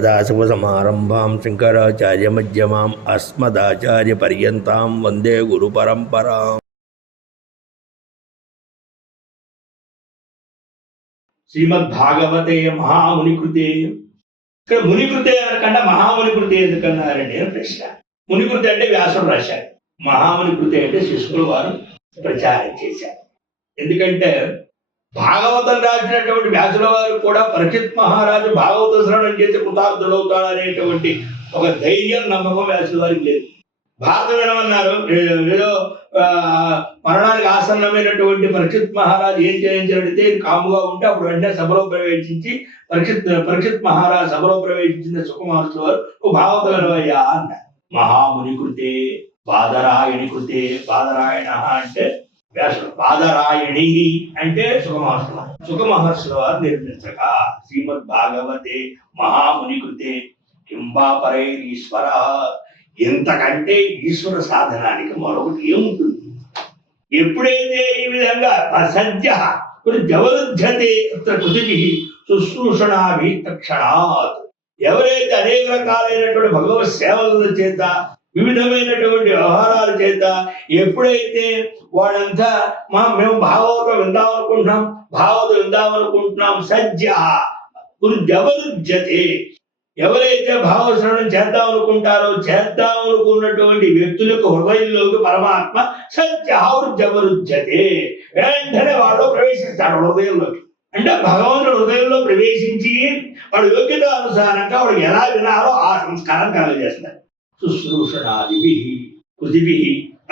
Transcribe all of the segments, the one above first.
సదాశివసమారంభాం అస్మదాచార్య అస్మదాచార్యపర్యంతాం వందే గురుపరంపరాం శ్రీమద్భాగవతే మహామునికృతే ఇక్కడ మునికృతే అనకుండా మహామునికృతి ఎందుకన్నారండి అని ప్రశ్న. మునికృతి అంటే వ్యాసం రాశారు మహామునికృతి అంటే శిష్యులు వారు ప్రచారం చేశారు. ఎందుకంటే భాగవతం రాసినటువంటి వ్యాసుల వారు కూడా పరిచిత్ మహారాజు భాగవత శ్రవణం చేసి కృతార్థులవుతాడనేటువంటి ఒక ధైర్యం నమ్మకం వ్యాసుల వారికి లేదు. భారత ఏదో మరణానికి ఆసన్నమైనటువంటి పరీక్షిత్ మహారాజు ఏం చేయించాలంటే కాముగా ఉంటే అప్పుడు వెంటనే సభలో ప్రవేశించి పరీక్షిత్ పరీక్షిత్ మహారాజు సభలో ప్రవేశించిన సుఖమహర్షుల వారు ఓ భాగవత వినవయ్యా అన్నారు. మహాముని కృతే బాదరాయణి కృతే బాదరాయణ అంటే వ్యాసుడు పాదరాయణి అంటే సుఖమహర్షుల సుఖమహర్షుల వారు నిర్మించక. శ్రీమద్ భాగవతే మహాముని కృతే కింబాపరైరీశ్వర ఇంతకంటే ఈశ్వర సాధనానికి మరొకటి ఏముంటుంది? ఎప్పుడైతే ఈ విధంగా సద్య జవరుధ్యతే అత్ర కృతికి శుశ్రూషణాభి తక్షణాత్ ఎవరైతే అనేక రకాలైనటువంటి భగవత్ సేవల చేత వివిధమైనటువంటి వ్యవహారాలు చేత ఎప్పుడైతే వాళ్ళంతా మా మేము భాగవతం విందాం అనుకుంటున్నాం భాగవతం విందాం అనుకుంటున్నాం సజ్జ ఎవరైతే భావశ్రవణం చేద్దాం అనుకుంటారో చేద్దాం అనుకున్నటువంటి వ్యక్తులకు హృదయంలోకి పరమాత్మ సత్యావృజవరుధ్యతే వెంటనే వాడు ప్రవేశిస్తాడు హృదయంలోకి. అంటే భగవంతుడు హృదయంలో ప్రవేశించి వాడు యోగ్యత అనుసారంగా వాడు ఎలా వినాలో ఆ సంస్కారం కలుగజేస్తాడు శుశ్రూషణాది కృతిభి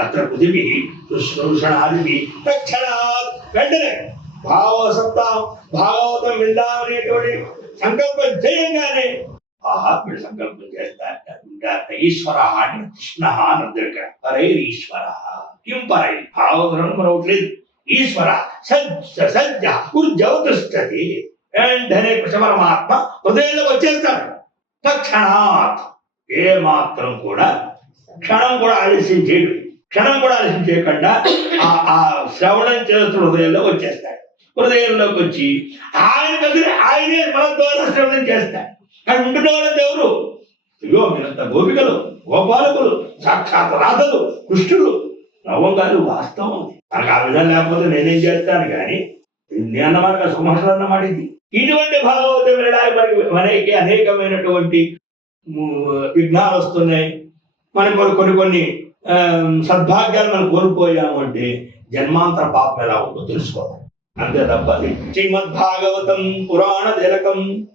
అత్ర కృతిభి శుశ్రూషణాదిభి తక్షణాత్ వెంటనే భావసత్తా భాగవతం విందామనేటువంటి సంకల్పం చేయంగానే ఆహా వీడు సంకల్పం చేస్తారు ఈశ్వర అంటే కృష్ణ అన్నది ఇక్కడ. పరే ఈశ్వర. కిం పరై. భావగ్రహం మనవట్లేదు ఈశ్వర సజ్జ సజ్జ ఉర్జవతిష్టది వెంటనే కృష్ణ పరమాత్మ హృదయంలో వచ్చేస్తాడు. తక్షణాత్ ఏ మాత్రం కూడా క్షణం కూడా ఆలస్యం చేయడు. క్షణం కూడా ఆలస్యం చేయకుండా ఆ శ్రవణం చేస్తున్న హృదయంలోకి వచ్చేస్తాడు. హృదయంలోకి వచ్చి ఆయన దగ్గర ఆయనే మన ద్వారా శ్రవణం చేస్తాడు. కానీ ఉంటున్న ఎవరు? అయ్యో మీరంత గోపికలు గోపాలకులు సాక్షాత్ రాధలు కృష్ణులు. నవ్వం కాదు వాస్తవం అది. మనకు ఆ విధంగా లేకపోతే నేనేం చేస్తాను కానీ నేను మనకు అన్నమాట ఇది. ఇటువంటి భాగవతం వినడానికి మనకి మనకి అనేకమైనటువంటి విఘ్నాలు వస్తున్నాయి. మనకు కొన్ని కొన్ని సద్భాగ్యాన్ని మనం కోల్పోయాము అంటే జన్మాంతర పాపం ఎలా ఉందో తెలుసుకోవాలి. అంతే తప్ప శ్రీమద్భాగవతం పురాణ తిలకం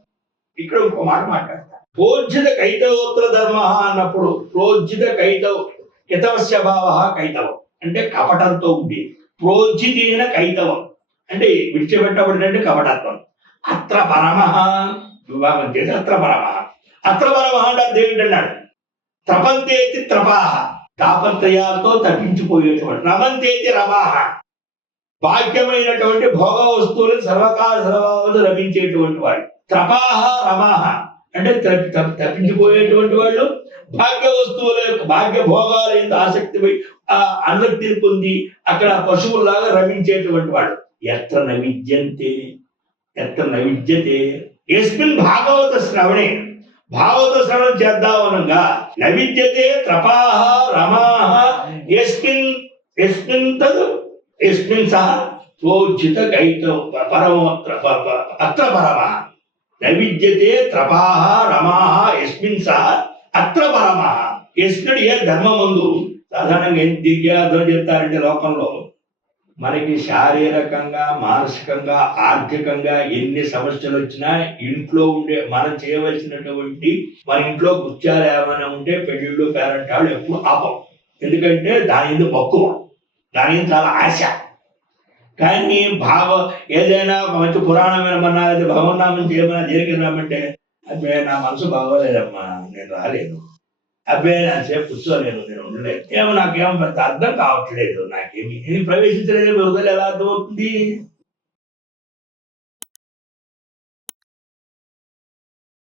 ఇక్కడ ఇంకో మాట మాట్లాడతా ప్రోజ్జిత కైతవోత్తర ధర్మ అన్నప్పుడు ప్రోజ్జిత కైతవ హితవస్య భావ కైతవం. అంటే కపటంతో ఉండి ప్రోజ్జితేన కైతవం. అంటే విడిచిపెట్టబడినట్టు కపటత్వం. అత్ర పరమ వివాహం చేసి అత్ర పరమ. అత్ర పరమ అంటే అర్థం ఏంటన్నాడు? త్రపంతేతి త్రపాహ తాపత్రయాలతో తప్పించిపోయేటువంటి రమంతేతి రమాహ భాగ్యమైనటువంటి భోగ వస్తువులు సర్వకాల సర్వాలు రమించేటువంటి వాడు. త్రపాహ రమాహ. అంటే తప్పించిపోయేటువంటి వాళ్ళు భాగ్య వస్తువుల యొక్క భాగ్య భోగాల యొక్క ఆసక్తి పోయి ఆ అనురక్తిని పొంది అక్కడ పశువుల్లాగా రమించేటువంటి వాడు. ఎత్ర నవిద్యంతే ఎత్ర నవిద్యతే. ఎస్మిన్ భాగవత శ్రవణే. భావదర్శనం చేద్దాం అనగా నవిద్యతే త్రపాహ రమాహ ఎస్మిన్ ఎస్మిన్ తదు ఎస్మిన్ సహ ప్రోజ్జిత కైతో పరమోత్ర అత్ర పరమ. నవిద్యతే త్రపాహ రమాహ ఎస్మిన్ సహ అత్ర పరమ. ఎస్మిన్ ఏ ధర్మమందు సాధారణంగా ఏం దిగ్గా అర్థం చెప్తారంటే లోకంలో? మనకి శారీరకంగా మానసికంగా ఆర్థికంగా ఎన్ని సమస్యలు వచ్చినా ఇంట్లో ఉండే మనం చేయవలసినటువంటి మన ఇంట్లో కృత్యాలు ఏమైనా ఉంటే పెళ్ళిళ్ళు పేరంటాళ్ళు ఎప్పుడు ఆపం. ఎందుకంటే దాని ఎందుకు మక్కువ దాని చాలా ఆశ. కానీ భావ ఏదైనా ఒక మంచి పురాణం ఏమన్నా లేదా భగవన్నామం చేయమన్నా దేనికి రామంటే అది నా మనసు బాగోలేదమ్మా నేను రాలేదు. అబ్బాయి అని సేపు కూర్చోలేదు నేను ఉండలేదు. ఏమో నాకేమో పెద్ద అర్థం కావట్లేదు. నాకేమి నేను ప్రవేశించలేదు హృదయం ఎలా అర్థమవుతుంది?